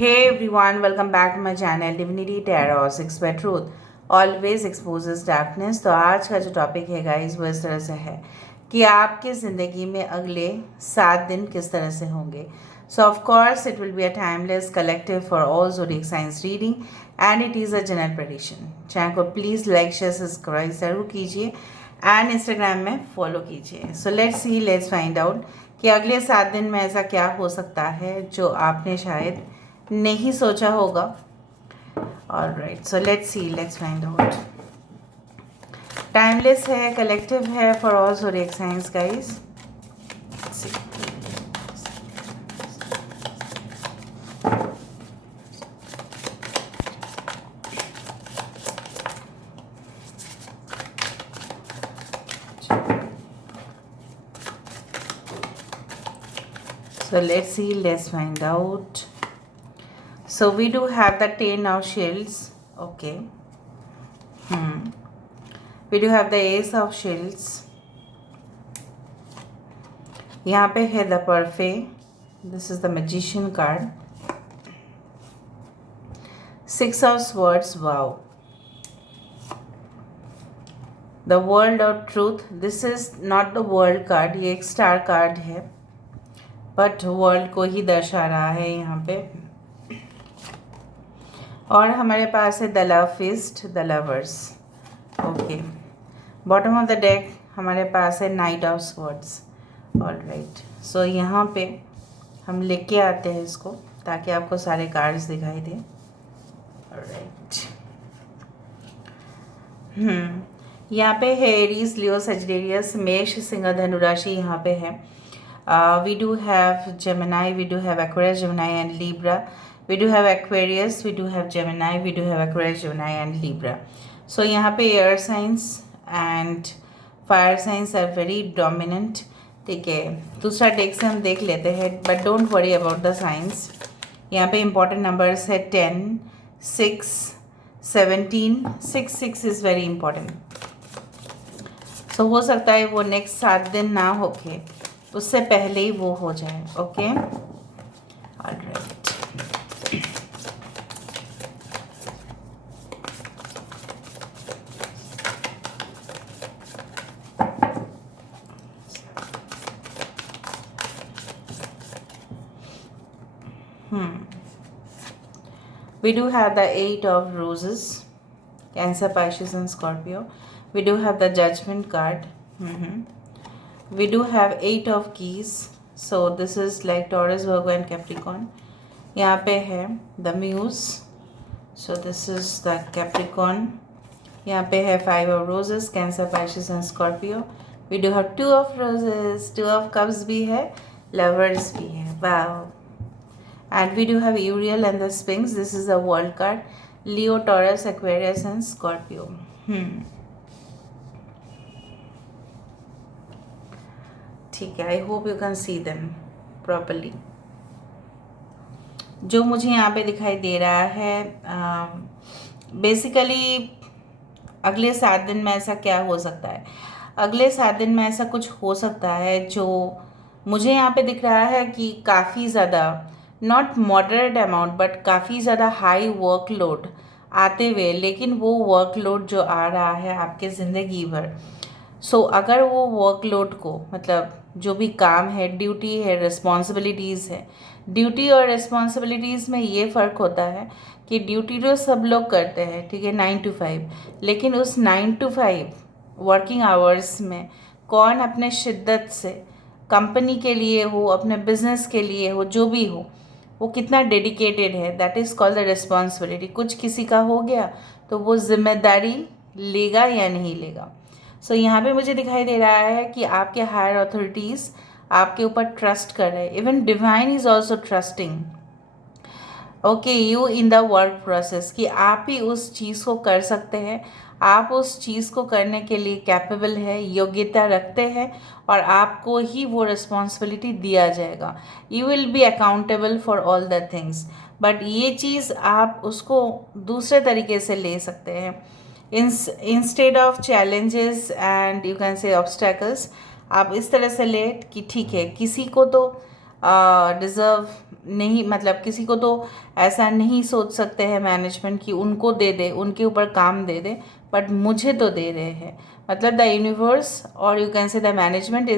Hey everyone, welcome back to my channel Divinity Tarot 6 by Truth always exposes darkness। तो आज का जो topic है गाइस वो इस तरह से है कि आपकी ज़िंदगी में अगले 7 दिन किस तरह से होंगे। सो of course it will be a timeless collective for all zodiac science reading and it is a general prediction. Channel को प्लीज़ लाइक शेयर सब्सक्राइब ज़रूर कीजिए एंड इंस्टाग्राम में फॉलो कीजिए। सो लेट्स फाइंड आउट कि अगले 7 दिन में ऐसा क्या हो सकता है जो आपने शायद नहीं सोचा होगा। Alright, so let's find out. Timeless है, कलेक्टिव है for all zodiac science guys. So let's find out. So we do have the 10 of shields. Okay. We do have the ace of shields. यहाँ पे है the perfect. This is the magician card. 6 of swords. Wow. The world of truth. This is not the world card. ये एक star card है. But world को ही दर्शा रहा है यहाँ पे। और हमारे पास है the love fist, the lovers. Okay, bottom of the deck हमारे पास है knight of swords. Alright, so यहाँ पे हम लेके आते हैं इसको ताकि आपको सारे कार्ड्स दिखाई दें। ऑलराइट, यहाँ पे है एरीज, लियो, सजिटेरियस, मेष, सिंह, धनु राशि यहाँ पे है। We do have Gemini, we do have Aquarius, Gemini and Libra. We do have Aquarius, we do have Gemini, we do have Aquarius, Gemini and Libra. So यहाँ पे air signs and fire signs are very dominant. ठीक है, दूसरा deck से हम देख लेते हैं, but don't worry about the signs. यहाँ पे important numbers है 10, 6, 17, 6 is very important. So हो सकता है वो next 7 दिन ना होके उससे पहले ही वो हो जाए। Okay, alright. We do have the 8 of roses, Cancer, Pisces and Scorpio. We do have the Judgment card. We do have 8 of keys. So this is like Taurus, Virgo and Capricorn. यहाँ पे है the Muse. So this is the Capricorn. यहाँ पे है 5 of roses, Cancer, Pisces and Scorpio. We do have 2 of roses, 2 of cups भी है, lovers भी है। Wow. And we do have Uriel and the Sphinx. This is a world card. Leo, Taurus, Aquarius and Scorpio. ठीक है, I hope you can see them properly. जो मुझे यहाँ पे दिखाई दे रहा है बेसिकली अगले 7 दिन में ऐसा क्या हो सकता है। अगले 7 दिन में ऐसा कुछ हो सकता है जो मुझे यहाँ पे दिख रहा है कि काफ़ी ज़्यादा नॉट मॉडरेट अमाउंट बट काफ़ी ज़्यादा हाई वर्कलोड आते हुए, लेकिन वो वर्कलोड जो आ रहा है आपके ज़िंदगी भर। सो अगर वो वर्कलोड को मतलब जो भी काम है, ड्यूटी है, रिस्पॉन्सिबिलिटीज़ है, ड्यूटी और रिस्पॉन्सिबिलिटीज़ में ये फ़र्क होता है कि ड्यूटी तो सब लोग करते हैं, ठीक है, 9 to 5, लेकिन उस 9 to 5 वर्किंग आवर्स में कौन अपने शिद्दत से कंपनी के लिए हो, अपने बिजनेस के लिए हो, जो भी हो, वो कितना डेडिकेटेड है, that is called the responsibility. कुछ किसी का हो गया तो वो जिम्मेदारी लेगा या नहीं लेगा। सो यहाँ पे मुझे दिखाई दे रहा है कि आपके हायर अथॉरिटीज़ आपके ऊपर ट्रस्ट कर रहे हैं। Even divine is also trusting okay you in the work process कि आप ही उस चीज़ को कर सकते हैं, आप उस चीज़ को करने के लिए कैपेबल है, योग्यता रखते हैं और आपको ही वो रिस्पॉन्सिबिलिटी दिया जाएगा। You will be accountable for all the things, but ये चीज़ आप उसको दूसरे तरीके से ले सकते हैं। Instead of challenges and you can से ऑब्स्टैकल्स, आप इस तरह से ले कि ठीक है, किसी को तो डिज़र्व नहीं, मतलब किसी को तो ऐसा नहीं सोच सकते हैं मैनेजमेंट कि उनको दे दे, उनके ऊपर काम दे दे, बट मुझे तो दे रहे हैं। मतलब द यूनिवर्स और you can say the management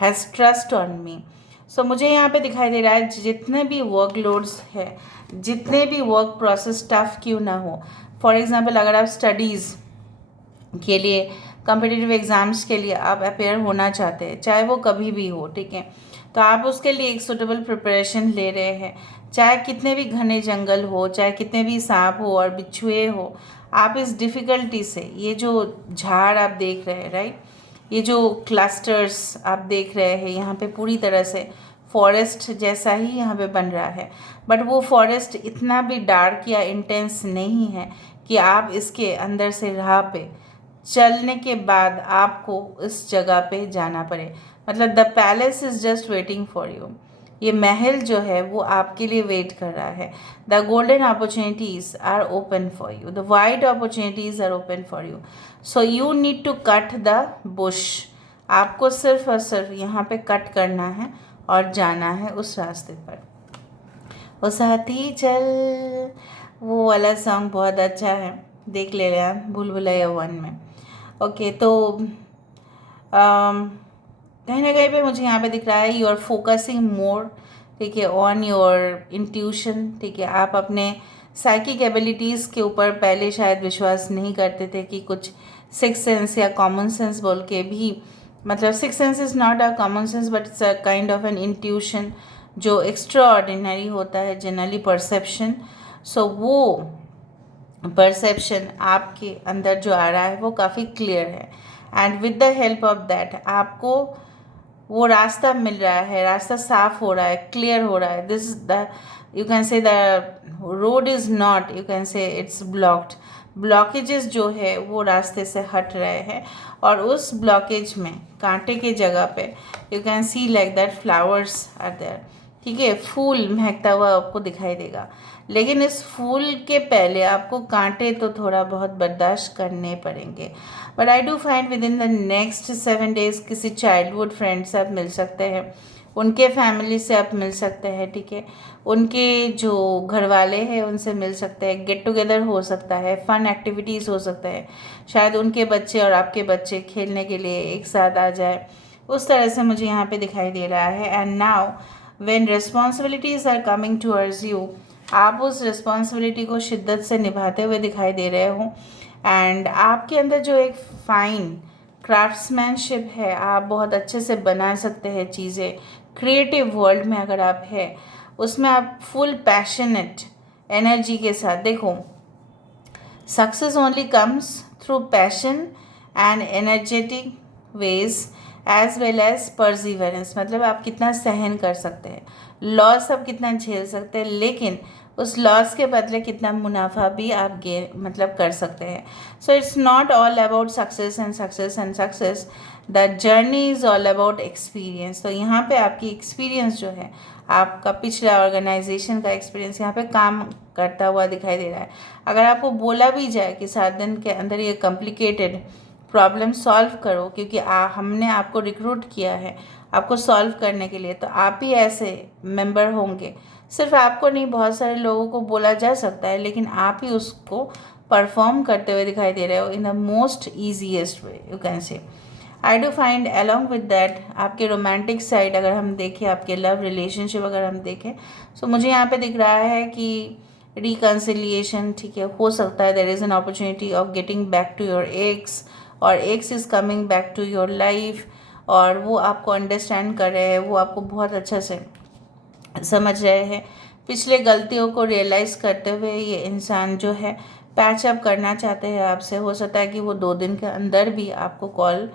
has trust on me. So मुझे यहाँ पे दिखाई दे रहा है जितने भी वर्कलोड्स है, जितने भी वर्क प्रोसेस टफ क्यों ना हो, फॉर एग्जांपल अगर आप स्टडीज़ के लिए, कम्पिटिटिव एग्ज़ाम्स के लिए आप अपेयर होना चाहते हैं, चाहे वो कभी भी हो, ठीक है, तो आप उसके लिए एक सूटेबल प्रिपरेशन ले रहे हैं, चाहे कितने भी घने जंगल हो, चाहे कितने भी सांप हो और बिच्छुए हो, आप इस डिफ़िकल्टी से, ये जो झाड़ आप देख रहे हैं, राइट, ये जो क्लस्टर्स आप देख रहे हैं, यहाँ पे पूरी तरह से फॉरेस्ट जैसा ही यहाँ पे बन रहा है, बट वो फॉरेस्ट इतना भी डार्क या इंटेंस नहीं है कि आप इसके अंदर से राह पे चलने के बाद आपको इस जगह पे जाना पड़े। मतलब the palace is just waiting for you. ये महल जो है वो आपके लिए वेट कर रहा है। The golden opportunities are open for you, the white opportunities are open for you. So you need to cut the bush. आपको सिर्फ और सिर्फ यहाँ पे कट करना है और जाना है उस रास्ते पर। ओ साथी चल, वो वाला सॉन्ग बहुत अच्छा है, देख ले रहे हैं भूल भुलैया 1 में। ओके, तो कहीं ना कहीं पे मुझे यहाँ पे दिख रहा है यू आर फोकसिंग मोर, ठीक है, ऑन योर इंट्यूशन, ठीक है। आप अपने साइकिक एबिलिटीज़ के ऊपर पहले शायद विश्वास नहीं करते थे कि कुछ सिक्स सेंस या कॉमन सेंस बोल के भी, मतलब six sense is not a common sense but it's a kind of N intuition जो एक्स्ट्रा ऑर्डिनरी होता है, जनरली परसेप्शन। सो वो परसेप्शन आपके अंदर जो आ रहा है वो काफ़ी क्लियर है, and with the help of that आपको वो रास्ता मिल रहा है, रास्ता साफ हो रहा है, क्लियर हो रहा है। This the you can say the road is not, you can से इट्स ब्लॉक्ड। ब्लॉकेजेस जो है वो रास्ते से हट रहे हैं, और उस ब्लॉकेज में कांटे के जगह पे you can see like that flowers are there, ठीक है, फूल महकता हुआ आपको दिखाई देगा। लेकिन इस फूल के पहले आपको कांटे तो थोड़ा बहुत बर्दाश्त करने पड़ेंगे। But I do find with in the next 7 days किसी चाइल्डहुड फ्रेंड से आप मिल सकते हैं, उनके फैमिली से आप मिल सकते हैं, ठीक है, उनके जो घर वाले हैं उनसे मिल सकते हैं, गेट टुगेदर हो सकता है, फन एक्टिविटीज़ हो सकता है, शायद उनके बच्चे और आपके बच्चे खेलने के लिए एक साथ आ जाए, उस तरह से मुझे यहाँ पे दिखाई दे रहा है। And now when responsibilities are coming towards you, आप उस रिस्पॉन्सिबिलिटी को शिद्दत से निभाते हुए दिखाई दे रहे हो, एंड आपके अंदर जो एक फाइन क्राफ्ट्समैनशिप है, आप बहुत अच्छे से बना सकते हैं चीज़ें। क्रिएटिव वर्ल्ड में अगर आप है उसमें आप फुल पैशनेट एनर्जी के साथ, देखो success only comes through passion and energetic ways as well as perseverance. मतलब आप कितना सहन कर सकते हैं, लॉस आप कितना झेल सकते हैं, लेकिन उस लॉस के बदले कितना मुनाफा भी आप मतलब कर सकते हैं। So it's not all about success and success and success, the journey is all about experience. तो यहाँ पे आपकी एक्सपीरियंस जो है, आपका पिछला ऑर्गेनाइजेशन का एक्सपीरियंस यहाँ पे काम करता हुआ दिखाई दे रहा है। अगर आपको बोला भी जाए कि 7 दिन के अंदर ये कॉम्प्लिकेटेड प्रॉब्लम सॉल्व करो, क्योंकि हमने आपको रिक्रूट किया है आपको सॉल्व करने के लिए, तो आप भी ऐसे मेंबर होंगे। सिर्फ आपको नहीं, बहुत सारे लोगों को बोला जा सकता है, लेकिन आप ही उसको परफॉर्म करते हुए दिखाई दे रहे हो in the most easiest way, you can से। I do find along with that आपके रोमांटिक साइड अगर हम देखें, आपके लव रिलेशनशिप अगर हम देखें, सो मुझे यहाँ पे दिख रहा है कि रिकन्सिलिएशन, ठीक है, हो सकता है। There is an opportunity of getting back to your ex, और ex is coming back to your life, और वो आपको अंडरस्टैंड कर रहे हैं, वो आपको बहुत अच्छा से समझ रहे हैं। पिछले गलतियों को रियलाइज़ करते हुए ये इंसान जो है पैच अप करना चाहते हैं आपसे। हो सकता है कि वो 2 दिन के अंदर भी आपको कॉल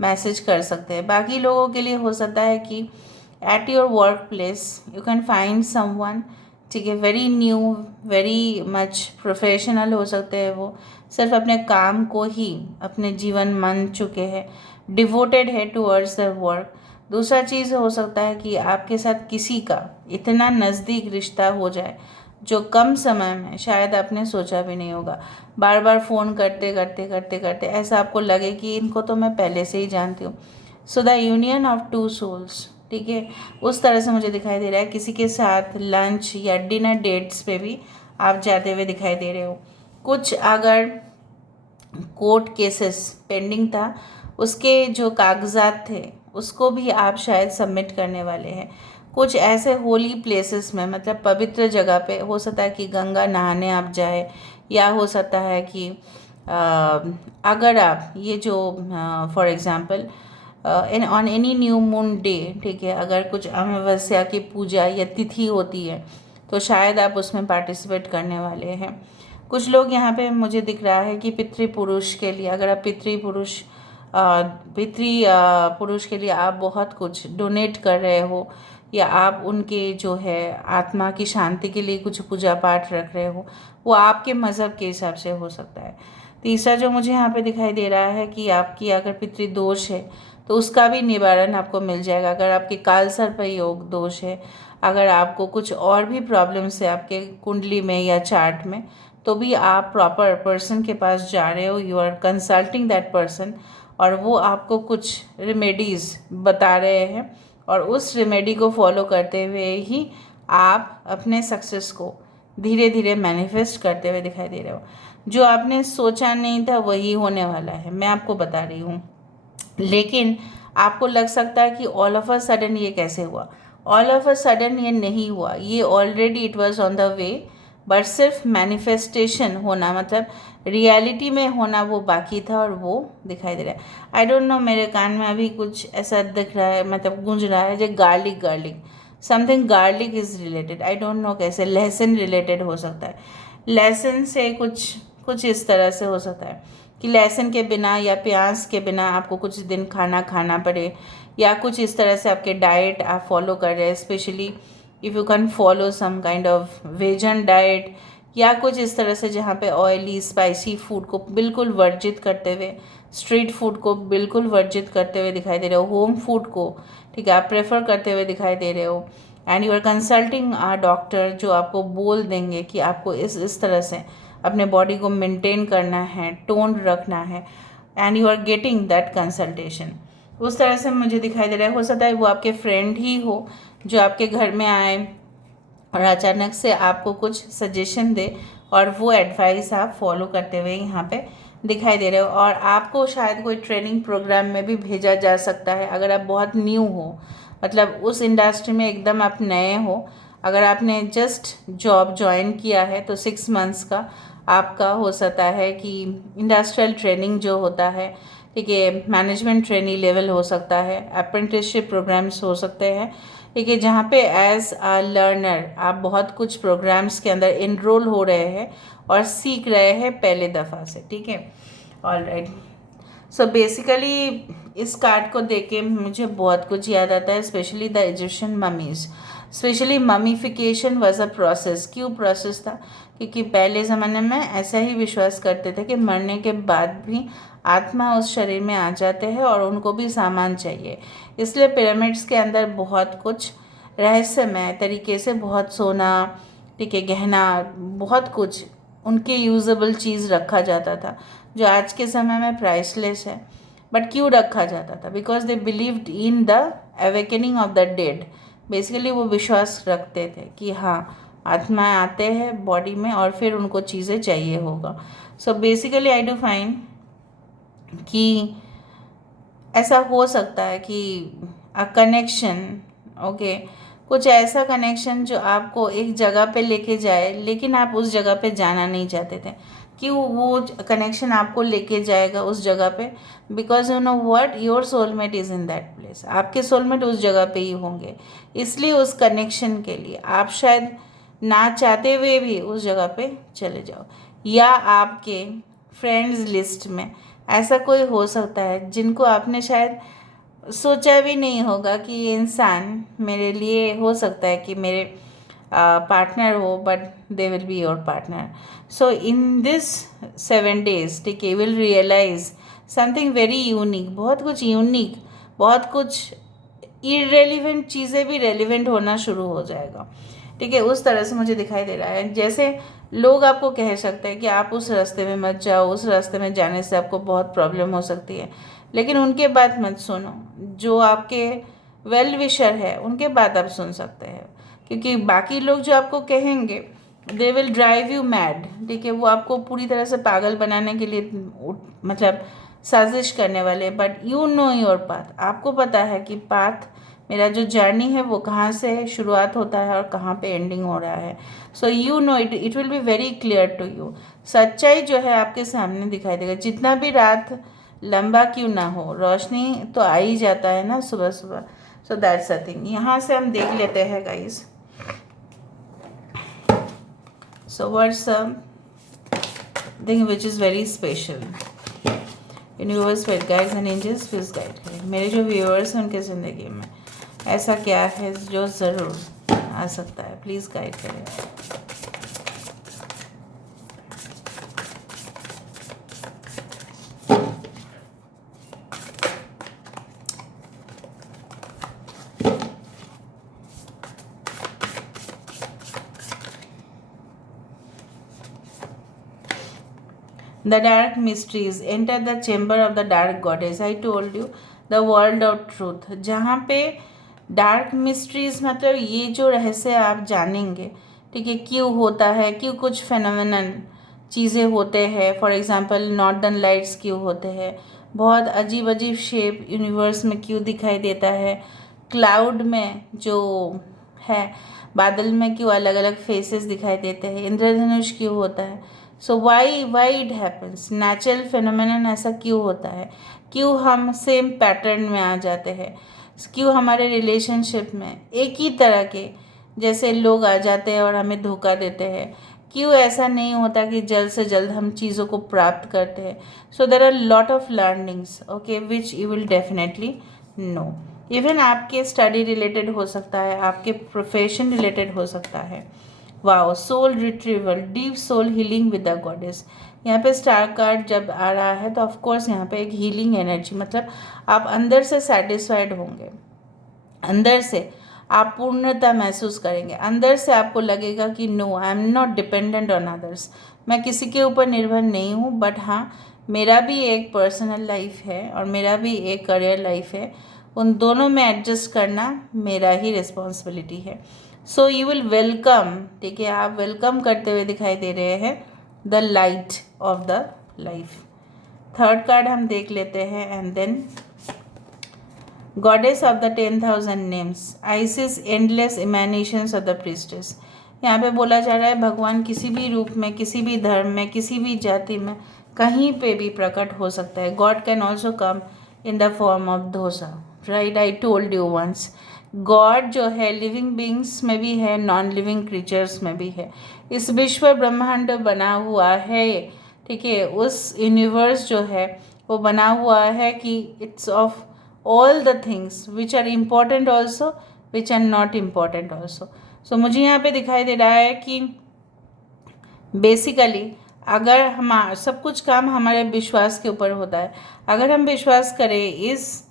मैसेज कर सकते हैं। बाकी लोगों के लिए हो सकता है कि at your work place you can find someone, ठीक है, very new, very much professional हो सकते हैं, वो सिर्फ अपने काम को ही अपने जीवन मान चुके हैं, डिवोटेड है टूवर्ड्स द वर्क। दूसरा चीज़ हो सकता है कि आपके साथ किसी का इतना नज़दीक रिश्ता हो जाए जो कम समय में शायद आपने सोचा भी नहीं होगा। बार बार फ़ोन करते करते करते करते ऐसा आपको लगे कि इनको तो मैं पहले से ही जानती हूँ। So the union of 2 souls, ठीक है, उस तरह से मुझे दिखाई दे रहा है। किसी के साथ लंच या डिनर डेट्स पे भी आप जाते हुए दिखाई दे रहे हो। कुछ अगर कोर्ट केसेस पेंडिंग था, उसके जो कागजात थे उसको भी आप शायद सबमिट करने वाले हैं। कुछ ऐसे होली प्लेसेस में, मतलब पवित्र जगह पे, हो सकता है कि गंगा नहाने आप जाए, या हो सकता है कि अगर आप ये जो for example in on any new moon day, ठीक है, अगर कुछ अमावस्या की पूजा या तिथि होती है तो शायद आप उसमें पार्टिसिपेट करने वाले हैं। कुछ लोग यहाँ पे मुझे दिख रहा है कि पितृपुरुष के लिए, अगर आप पुरुष के लिए आप बहुत कुछ डोनेट कर रहे हो, या आप उनके जो है आत्मा की शांति के लिए कुछ पूजा पाठ रख रहे हो, वो आपके मज़हब के हिसाब से हो सकता है। तीसरा जो मुझे यहाँ पे दिखाई दे रहा है कि आपकी अगर पितृदोष है तो उसका भी निवारण आपको मिल जाएगा। अगर आपके काल सर्प योग दोष है, अगर आपको कुछ और भी प्रॉब्लम्स है आपके कुंडली में या चार्ट में, तो भी आप प्रॉपर पर्सन के पास जा रहे हो, you are consulting that person, और वो आपको कुछ रेमेडीज़ बता रहे हैं, और उस रेमेडी को फॉलो करते हुए ही आप अपने सक्सेस को धीरे धीरे मैनिफेस्ट करते हुए दिखाई दे रहे हो। जो आपने सोचा नहीं था वही होने वाला है, मैं आपको बता रही हूँ। लेकिन आपको लग सकता है कि ऑल ऑफ अ सडन ये कैसे हुआ। ऑल ऑफ अ सडन ये नहीं हुआ, ये already it was on the way, but सिर्फ मैनिफेस्टेशन होना, मतलब रियलिटी में होना वो बाकी था, और वो दिखाई दे रहा है। आई डोंट नो, मेरे कान में अभी कुछ ऐसा दिख रहा है, मतलब गूंज रहा है, जो garlic garlic something garlic is related. I don't know कैसे, लहसुन रिलेटेड हो सकता है, लहसुन से कुछ कुछ इस तरह से हो सकता है कि लहसुन के बिना या प्याज के बिना आपको कुछ दिन खाना खाना पड़े, या कुछ इस तरह से आपके डाइट आप फॉलो कर रहे हैं, specially if you can follow some kind of vegan diet, या कुछ इस तरह से जहाँ पे ऑयली स्पाइसी फूड को बिल्कुल वर्जित करते हुए, स्ट्रीट फूड को बिल्कुल वर्जित करते हुए दिखाई दे रहे हो, होम फूड को, ठीक है, आप प्रेफर करते हुए दिखाई दे रहे हो। And you are consulting a doctor, जो आपको बोल देंगे कि आपको इस तरह से अपने बॉडी को मेंटेन करना है, टोन रखना है, and you are getting that consultation. उस तरह से मुझे दिखाई दे रहा है। हो सकता है वो आपके फ्रेंड ही हो जो आपके घर में आए और अचानक से आपको कुछ सजेशन दे, और वो एडवाइस आप फॉलो करते हुए यहाँ पे दिखाई दे रहे हो। और आपको शायद कोई ट्रेनिंग प्रोग्राम में भी भेजा जा सकता है, अगर आप बहुत न्यू हो, मतलब उस इंडस्ट्री में एकदम आप नए हो। अगर आपने जस्ट जॉब ज्वाइन किया है तो 6 मंथ्स का आपका हो सकता है कि इंडस्ट्रियल ट्रेनिंग जो होता है, ठीक है, मैनेजमेंट ट्रेनिंग लेवल हो सकता है, अप्रेंटिसशिप प्रोग्राम्स हो सकते हैं, ठीक है, जहाँ पे एज अ लर्नर आप बहुत कुछ प्रोग्राम्स के अंदर इनरोल हो रहे हैं और सीख रहे हैं पहले दफ़ा से, ठीक है। ऑलराइट, सो बेसिकली इस कार्ड को देख के मुझे बहुत कुछ याद आता है, specially the Egyptian mummies. Specially mummification was a process. क्यों प्रोसेस था? क्योंकि पहले ज़माने में ऐसा ही विश्वास करते थे कि मरने के बाद भी आत्मा उस शरीर में आ जाते हैं और उनको भी सामान चाहिए। इसलिए पिरामिड्स के अंदर बहुत कुछ रहस्यमय तरीके से, बहुत सोना, ठीक है, गहना, बहुत कुछ उनके यूजेबल चीज़ रखा जाता था, जो आज के समय में प्राइसलेस है। बट क्यों रखा जाता था? Because they believed in the awakening of the dead. Basically वो विश्वास रखते थे कि हाँ, आत्माएं आते हैं बॉडी में और फिर उनको चीज़ें चाहिए होगा। So basically I do find कि ऐसा हो सकता है कि अ कनेक्शन, ओके, कुछ ऐसा कनेक्शन जो आपको एक जगह पे लेके जाए, लेकिन आप उस जगह पे जाना नहीं चाहते थे। क्यों वो कनेक्शन आपको लेके जाएगा उस जगह पे? Because you know what, your soulmate is in that place. आपके सोलमेट उस जगह पे ही होंगे, इसलिए उस कनेक्शन के लिए आप शायद ना चाहते हुए भी उस जगह पे चले जाओ। या आपके फ्रेंड्स लिस्ट में ऐसा कोई हो सकता है जिनको आपने शायद सोचा भी नहीं होगा कि ये इंसान मेरे लिए हो सकता है कि मेरे पार्टनर हो, but they will be your partner. So in this 7 days, ठीक है, will realise something very unique, बहुत कुछ यूनिक, बहुत कुछ इरेलीवेंट चीज़ें भी रेलिवेंट होना शुरू हो जाएगा, ठीक है। उस तरह से मुझे दिखाई दे रहा है। जैसे लोग आपको कह सकते हैं कि आप उस रास्ते में मत जाओ, उस रास्ते में जाने से आपको बहुत प्रॉब्लम हो सकती है, लेकिन उनके बात मत सुनो। जो आपके वेल विशर है उनके बात आप सुन सकते हैं, क्योंकि बाकी लोग जो आपको कहेंगे they will drive you mad, ठीक है, वो आपको पूरी तरह से पागल बनाने के लिए मतलब साजिश करने वाले। But you know your path, आपको पता है कि पाथ, मेरा जो जर्नी है वो कहाँ से शुरुआत होता है और कहाँ पे एंडिंग हो रहा है। So you know it will be very clear to you. सच्चाई जो है आपके सामने दिखाई देगा, जितना भी रात लंबा क्यों ना हो, रोशनी तो आ ही जाता है ना सुबह सुबह। So that's a thing. यहाँ से हम देख लेते हैं guys. So what's thing which is very special universe with guides and angels please guide करें मेरे जो व्यूअर्स हैं उनके ज़िंदगी में ऐसा क्या है जो ज़रूर आ सकता है, प्लीज़ गाइड करें। The dark mysteries enter the chamber of the dark goddess. I told you the world of truth. जहाँ पे डार्क मिस्ट्रीज मतलब ये जो रहस्य आप जानेंगे, ठीक है, क्यों होता है, क्यों कुछ फेनोमेनल चीज़ें होते हैं, फॉर एग्जांपल नॉर्दर्न लाइट्स क्यों होते हैं, बहुत अजीब अजीब शेप यूनिवर्स में क्यों दिखाई देता है, क्लाउड में जो है बादल में क्यों अलग अलग फेसेस दिखाई देते हैं, इंद्रधनुष क्यों होता है, so why it happens, natural phenomenon ऐसा क्यों होता है, क्यों हम सेम पैटर्न में आ जाते हैं, क्यों हमारे रिलेशनशिप में एक ही तरह के जैसे लोग आ जाते हैं और हमें धोखा देते हैं, क्यों ऐसा नहीं होता कि जल्द से जल्द हम चीज़ों को प्राप्त करते हैं। So there are lot of learnings okay which you will definitely know. Even आपके स्टडी रिलेटेड हो सकता है, आपके प्रोफेशन रिलेटेड हो सकता है। Wow, soul retrieval, deep soul healing with the goddess. यहाँ पे स्टार कार्ड जब आ रहा है तो ऑफ कोर्स यहाँ पे एक हीलिंग एनर्जी, मतलब आप अंदर से सेटिस्फाइड होंगे, अंदर से आप पूर्णता महसूस करेंगे, अंदर से आपको लगेगा कि no I am not dependent on others, मैं किसी के ऊपर निर्भर नहीं हूँ, बट हाँ मेरा भी एक पर्सनल लाइफ है और मेरा भी एक करियर लाइफ है, उन दोनों में एडजस्ट करना मेरा ही रिस्पॉन्सिबिलिटी है। सो यू विल वेलकम, ठीक है, आप वेलकम करते हुए दिखाई दे रहे हैं the light of the life. Third card हम देख लेते हैं and then goddess of the 10,000 names, Isis endless imaginations of the priestess. यहाँ पे बोला जा रहा है भगवान किसी भी रूप में, किसी भी धर्म में, किसी भी जाति में, कहीं पे भी प्रकट हो सकता है। God can also come in the form of dosa, right, I told you once. God जो है लिविंग बींग्स में भी है, नॉन लिविंग क्रीचर्स में भी है। इस विश्व ब्रह्मांड बना हुआ है, ठीक है, उस यूनिवर्स जो है वो बना हुआ है कि it's of all the things which are important also, which are not important also. So मुझे यहाँ पे दिखाई दे रहा है कि बेसिकली अगर हम सब कुछ काम हमारे विश्वास के ऊपर होता है, अगर हम विश्वास करें इस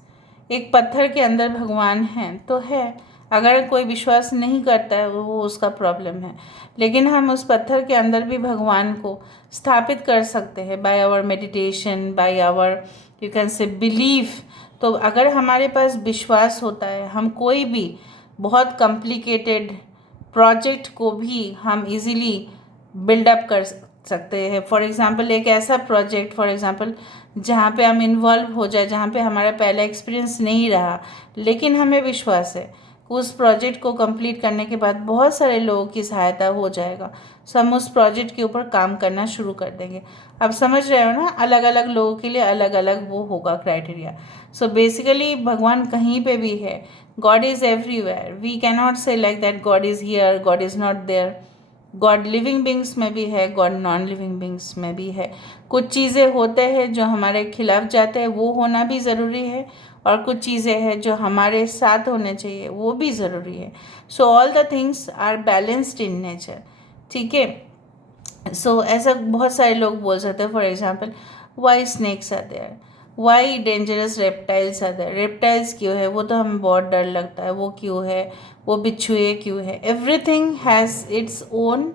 एक पत्थर के अंदर भगवान हैं तो है, अगर कोई विश्वास नहीं करता है वो उसका प्रॉब्लम है, लेकिन हम उस पत्थर के अंदर भी भगवान को स्थापित कर सकते हैं by our meditation, by our you can say belief. तो अगर हमारे पास विश्वास होता है, हम कोई भी बहुत कॉम्प्लिकेटेड प्रोजेक्ट को भी हम इजीली बिल्डअप कर सकते हैं। फॉर एग्जांपल एक ऐसा प्रोजेक्ट, फॉर एग्जांपल जहाँ पे हम इन्वॉल्व हो जाए, जहाँ पे हमारा पहला एक्सपीरियंस नहीं रहा, लेकिन हमें विश्वास है उस प्रोजेक्ट को कंप्लीट करने के बाद बहुत सारे लोगों की सहायता हो जाएगा, सो हम उस प्रोजेक्ट के ऊपर काम करना शुरू कर देंगे। आप समझ रहे हो ना, अलग अलग लोगों के लिए अलग अलग वो होगा क्राइटेरिया। सो बेसिकली भगवान कहीं पे भी है, God is everywhere, we can not say like that God is here, God is not there. God living beings में भी है, गॉड नॉन लिविंग बींग्स में भी है। कुछ चीज़ें होते हैं जो हमारे खिलाफ जाते हैं, वो होना भी ज़रूरी है, और कुछ चीज़ें हैं जो हमारे साथ होने चाहिए, वो भी ज़रूरी है। So all the things are balanced in nature, ठीक है। सो ऐसा बहुत सारे लोग बोल सकते हैं, for example why snakes are there, why dangerous reptiles are there, reptiles क्यों है, वो तो हमें बहुत डर लगता है, वो क्यों है, वो बिच्छुए क्यों है, everything has its own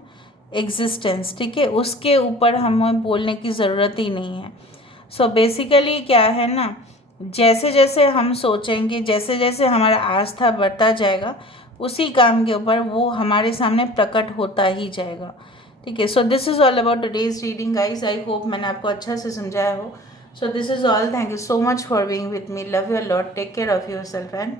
existence, ठीक है, उसके ऊपर हमें बोलने की ज़रूरत ही नहीं है। सो बेसिकली क्या है ना जैसे जैसे हम सोचेंगे, जैसे जैसे हमारा आस्था बढ़ता जाएगा उसी काम के ऊपर, वो हमारे सामने प्रकट होता ही जाएगा। ठीक है, so this is all about today's reading guys. I hope मैंने आपको अच्छा से समझाया हो। So this is all, thank you so much for being with me, love you a lot, take care of yourself and